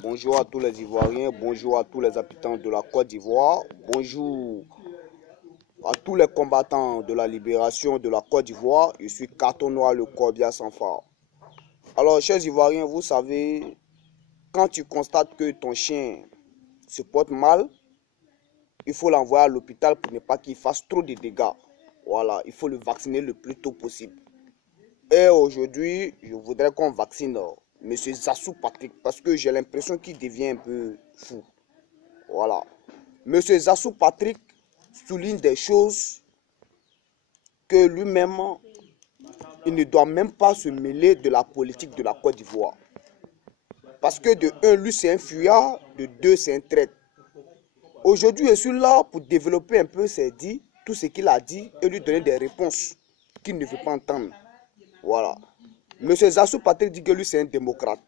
Bonjour à tous les Ivoiriens, bonjour à tous les habitants de la Côte d'Ivoire, bonjour à tous les combattants de la libération de la Côte d'Ivoire. Je suis Carton Noir, le Corbia sans phare. Alors, chers Ivoiriens, vous savez, quand tu constates que ton chien se porte mal, il faut l'envoyer à l'hôpital pour ne pas qu'il fasse trop de dégâts. Voilà, il faut le vacciner le plus tôt possible. Et aujourd'hui, je voudrais qu'on vaccine M. Zassou Patrick parce que j'ai l'impression qu'il devient un peu fou. Voilà. M. Zassou Patrick souligne des choses que lui-même, il ne doit même pas se mêler de la politique de la Côte d'Ivoire. Parce que de un, lui c'est un fuyard, de deux, c'est un traître. Aujourd'hui, je suis là pour développer un peu ses dits, tout ce qu'il a dit et lui donner des réponses qu'il ne veut pas entendre. Voilà. M. Zassou Patrick dit que lui c'est un démocrate.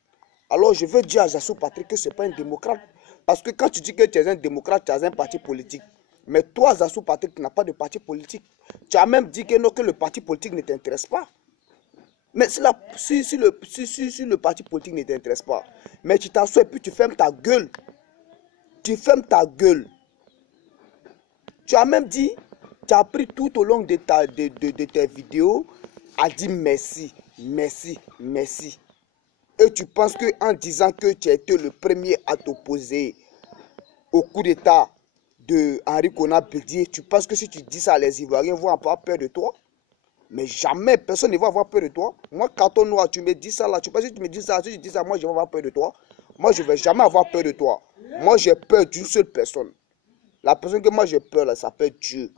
Alors je veux dire à Zassou Patrick que ce n'est pas un démocrate. Parce que quand tu dis que tu es un démocrate, tu as un parti politique. Mais toi, Zassou Patrick, tu n'as pas de parti politique. Tu as même dit que, non, que le parti politique ne t'intéresse pas. Mais si le parti politique ne t'intéresse pas, mais tu t'assois et puis tu fermes ta gueule. Tu fermes ta gueule. Tu as même dit, tu as pris tout au long de tes vidéos à dire merci, merci, merci. Et tu penses qu'en disant que tu as été le premier à t'opposer au coup d'état de Henri Konan Bédié, tu penses que si tu dis ça, les Ivoiriens vont avoir peur de toi? Mais jamais, personne ne va avoir peur de toi. Moi, Carton Noir, tu me dis ça là, tu penses que si tu me dis ça, si tu dis ça, moi je vais avoir peur de toi? Moi, je ne vais jamais avoir peur de toi. Moi, j'ai peur d'une seule personne. La personne que moi j'ai peur là, ça s'appelle Dieu.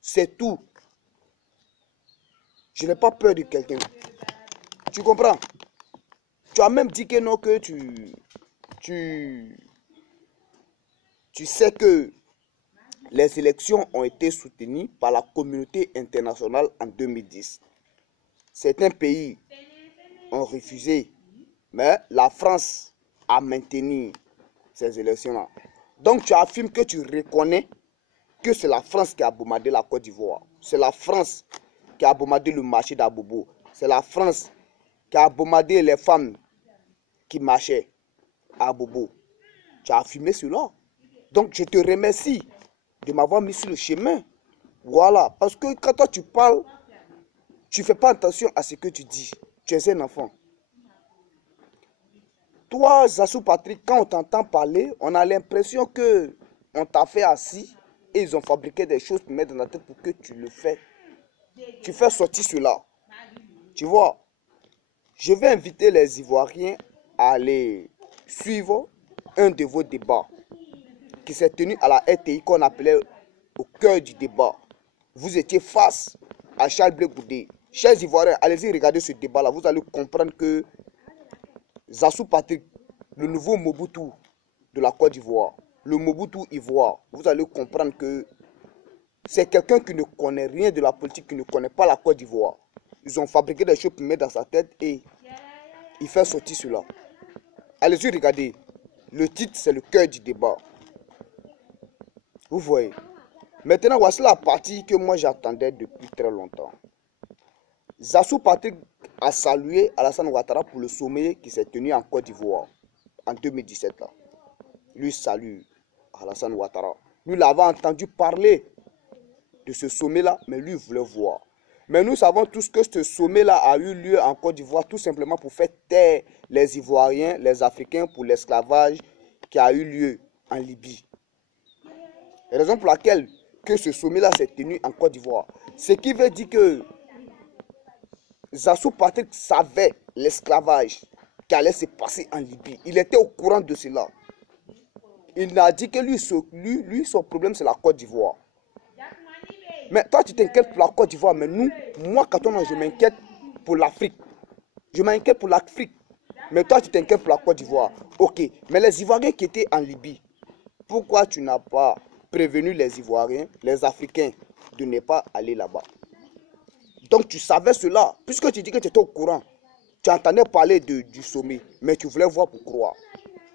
C'est tout. Je n'ai pas peur de quelqu'un. Tu comprends? Tu as même dit que non, que tu sais que les élections ont été soutenues par la communauté internationale en 2010. Certains pays ont refusé, mais la France a maintenu ces élections-là. Donc tu affirmes que tu reconnais que c'est la France qui a bombardé la Côte d'Ivoire. C'est la France qui a bombardé le marché d'Abobo. C'est la France qui a bombardé les femmes qui marchaient à Abobo. Tu as affirmé cela. Donc je te remercie de m'avoir mis sur le chemin. Voilà. Parce que quand toi tu parles, tu ne fais pas attention à ce que tu dis. Tu es un enfant. Toi, Zassou Patrick, quand on t'entend parler, on a l'impression que on t'a fait assis et ils ont fabriqué des choses pour mettre dans la tête pour que tu le fais. Tu fais sortir cela. Tu vois, je vais inviter les Ivoiriens à aller suivre un de vos débats qui s'est tenu à la RTI qu'on appelait au cœur du débat. Vous étiez face à Charles Blé Goudé. Chers Ivoiriens, allez-y regarder ce débat-là. Vous allez comprendre que Zassou Patrick, le nouveau Mobutu de la Côte d'Ivoire, le Mobutu Ivoire, vous allez comprendre que c'est quelqu'un qui ne connaît rien de la politique, qui ne connaît pas la Côte d'Ivoire. Ils ont fabriqué des choses pour mettre dans sa tête et il fait sortir cela. Allez-y regarder. Le titre, c'est le cœur du débat. Vous voyez. Maintenant, voici la partie que moi j'attendais depuis très longtemps. Zassou Patrick a salué Alassane Ouattara pour le sommet qui s'est tenu en Côte d'Ivoire en 2017. Là. Lui salue Alassane Ouattara. Lui l'avait entendu parler de ce sommet-là, mais lui voulait voir. Mais nous savons tous que ce sommet-là a eu lieu en Côte d'Ivoire tout simplement pour faire taire les Ivoiriens, les Africains pour l'esclavage qui a eu lieu en Libye. Raison pour laquelle que ce sommet-là s'est tenu en Côte d'Ivoire. Ce qui veut dire que Zassou Patrick savait l'esclavage qui allait se passer en Libye. Il était au courant de cela. Il a dit que lui son problème, c'est la Côte d'Ivoire. Mais toi, tu t'inquiètes pour la Côte d'Ivoire. Mais moi, Carton, je m'inquiète pour l'Afrique. Je m'inquiète pour l'Afrique. Mais toi, tu t'inquiètes pour la Côte d'Ivoire. Ok. Mais les Ivoiriens qui étaient en Libye, pourquoi tu n'as pas prévenu les Ivoiriens, les Africains, de ne pas aller là-bas? Donc tu savais cela, puisque tu dis que tu étais au courant. Tu entendais parler du sommet, mais tu voulais voir pour croire.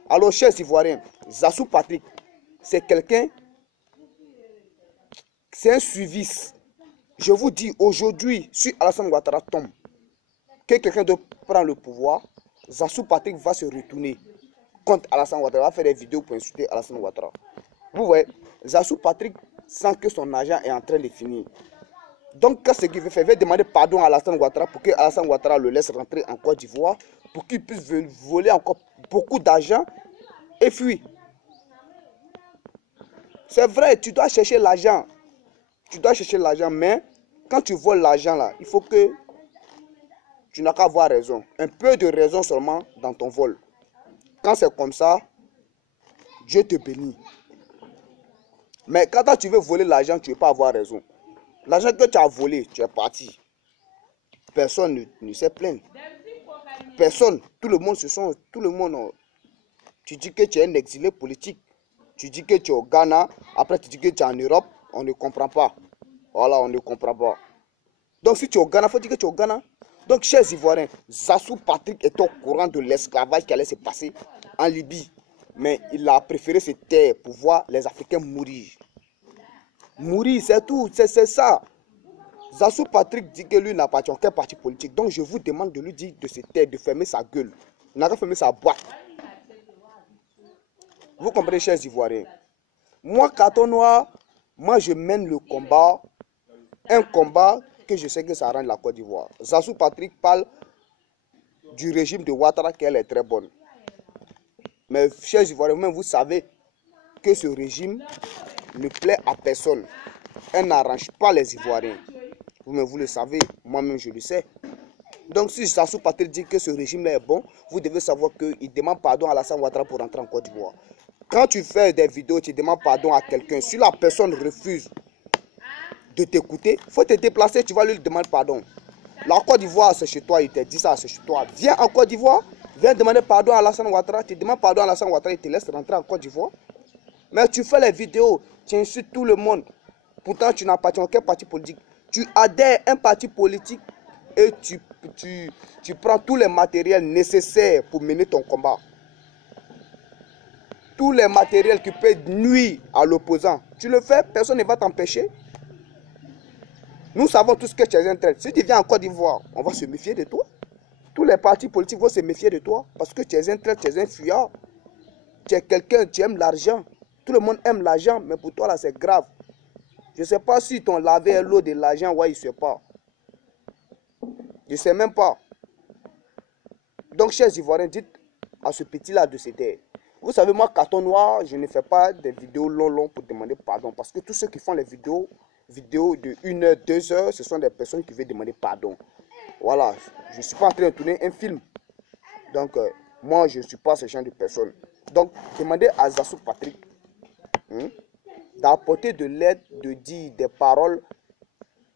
Alors, chers Ivoiriens, Zassou Patrick, c'est quelqu'un, c'est un suiviste. Je vous dis, aujourd'hui, si Alassane Ouattara tombe, que quelqu'un d'autre prend le pouvoir, Zassou Patrick va se retourner contre Alassane Ouattara, va faire des vidéos pour insulter Alassane Ouattara. Vous voyez, Zassou Patrick sent que son argent est en train de finir. Donc, ce qu'il veut faire, il veut demander pardon à Alassane Ouattara pour que Alassane Ouattara le laisse rentrer en Côte d'Ivoire, pour qu'il puisse voler encore beaucoup d'argent et fuir. C'est vrai, tu dois chercher l'argent. Tu dois chercher l'argent, mais quand tu voles l'argent là, il faut que tu n'as qu'à avoir raison. Un peu de raison seulement dans ton vol. Quand c'est comme ça, Dieu te bénit. Mais quand tu veux voler l'argent, tu ne veux pas avoir raison. L'argent que tu as volé, tu es parti. Personne ne s'est plaint. Personne. Tout le monde se sent. Tout le monde. Tu dis que tu es un exilé politique. Tu dis que tu es au Ghana. Après, tu dis que tu es en Europe. On ne comprend pas. Voilà, on ne comprend pas. Donc, si tu es au Ghana, il faut dire que tu es au Ghana. Donc, chers Ivoiriens, Zassou Patrick est au courant de l'esclavage qui allait se passer en Libye. Mais il a préféré se taire pour voir les Africains mourir. Mourir, c'est tout. C'est ça. Zassou Patrick dit que lui n'appartient à aucun parti politique. Donc, je vous demande de lui dire de se taire, de fermer sa gueule. Il n'a qu'à fermer sa boîte. Vous comprenez, chers Ivoiriens? Moi, Carton Noir, moi, je mène le combat. Un combat que je sais que ça rend la Côte d'Ivoire. Zassou Patrick parle du régime de Ouattara, qu'elle est très bonne. Mais, chers Ivoiriens, même vous savez que ce régime ne plaît à personne. Elle n'arrange pas les Ivoiriens. Vous-même, vous le savez. Moi-même, je le sais. Donc, si Zassou Patrick dit que ce régime-là est bon, vous devez savoir qu'il demande pardon à Alassane Ouattara pour rentrer en Côte d'Ivoire. Quand tu fais des vidéos, tu demandes pardon à quelqu'un. Si la personne refuse de t'écouter, il faut te déplacer, tu vas lui demander pardon. La Côte d'Ivoire, c'est chez toi, il te dit ça, c'est chez toi. Viens en Côte d'Ivoire, viens demander pardon à Alassane Ouattara, tu demandes pardon à Alassane Ouattara, il te laisse rentrer en Côte d'Ivoire. Mais tu fais les vidéos, tu insultes tout le monde. Pourtant, tu n'appartiens à aucun parti politique. Tu adhères à un parti politique et tu prends tous les matériels nécessaires pour mener ton combat. Tous les matériels qui peuvent nuire à l'opposant. Tu le fais, personne ne va t'empêcher. Nous savons tous que tu es un traître. Si tu viens en Côte d'Ivoire, on va se méfier de toi. Tous les partis politiques vont se méfier de toi parce que tu es un traître, tu es un fuyard. Tu es quelqu'un, tu aimes l'argent. Tout le monde aime l'argent, mais pour toi là c'est grave. Je ne sais pas si ton lavé l'eau de l'argent, ouais, il ne sait pas. Je ne sais même pas. Donc, chers Ivoiriens, dites à ce petit-là de se taire. Vous savez, moi, Carton Noir, je ne fais pas des vidéos longues pour demander pardon. Parce que tous ceux qui font les vidéos de 1 heure, 2 heures, ce sont des personnes qui veulent demander pardon. Voilà, je ne suis pas en train de tourner un film. Donc, moi, je ne suis pas ce genre de personne. Donc, demandez à Zassou Patrick d'apporter de l'aide, de dire des paroles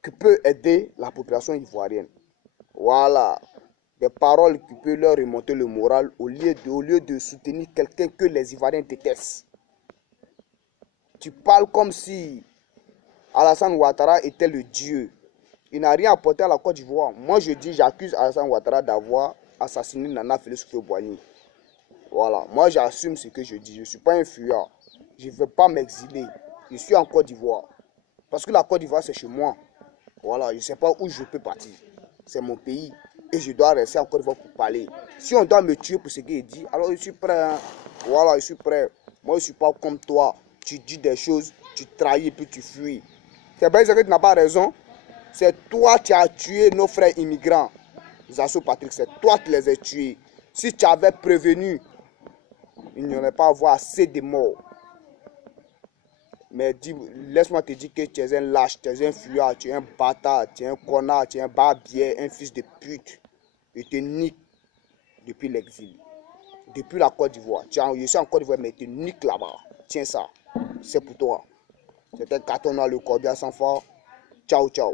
qui peuvent aider la population ivoirienne. Voilà. Des paroles qui peuvent leur remonter le moral au lieu de soutenir quelqu'un que les Ivoiriens détestent. Tu parles comme si Alassane Ouattara était le dieu. Il n'a rien apporté à la Côte d'Ivoire. Moi, je dis, j'accuse Alassane Ouattara d'avoir assassiné Nana Félix Houphouët-Boigny. Voilà. Moi, j'assume ce que je dis. Je ne suis pas un fuyard. Je ne veux pas m'exiler. Je suis en Côte d'Ivoire. Parce que la Côte d'Ivoire, c'est chez moi. Voilà. Je ne sais pas où je peux partir. C'est mon pays. Et je dois rester en Côte d'Ivoire pour parler. Si on doit me tuer pour ce qu'il dit, alors je suis prêt. Hein. Voilà, je suis prêt. Moi, je ne suis pas comme toi. Tu dis des choses, tu trahis et puis tu fuis. C'est bien que tu n'as pas raison. C'est toi qui as tué nos frères immigrants. Zassou Patrick, c'est toi qui les as tués. Si tu avais prévenu, il n'y aurait pas à avoir assez de morts. Mais laisse-moi te dire que tu es un lâche, tu es un fuyard, tu es un bâtard, tu es un connard, tu es un barbier, un fils de pute. Je te nique depuis l'exil, depuis la Côte d'Ivoire. Je suis en Côte d'Ivoire, mais je te nique là-bas. Tiens ça, c'est pour toi. C'était Carton Noir, le cordial sans fort. Ciao, ciao.